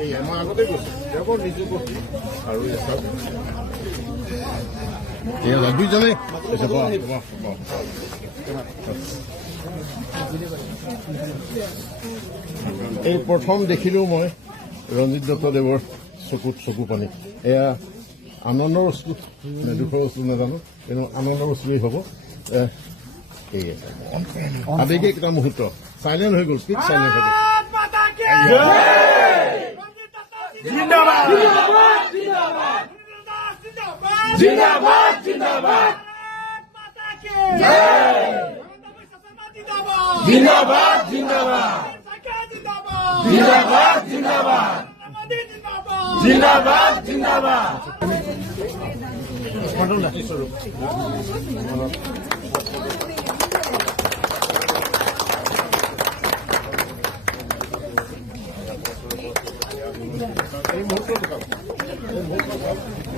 এই আমাৰ আগতে গৈছে তেওঁ নিজে কৈছে আৰু দুইজনে এই প্ৰথম দেখিলো মই ৰঞ্জিত দত্তদেৱৰ চকুত চকু পানী এয়া আনন্দৰ বস্তু নে দুখৰ বস্তু নাজানো কিন্তু আনন্দৰ বস্তুৱেই হ'ব আবেগিক এটা মুহূৰ্ত চাইলেণ্ট হৈ গ'ল পিক চাইলেণ্ট হৈ গ'ল जिंदाबाद जिंदाबाद जिंदाबाद जिंदाबाद जिंदाबाद जिंदाबाद जिंदाबाद जिंदाबाद এই মুহূৰ্ত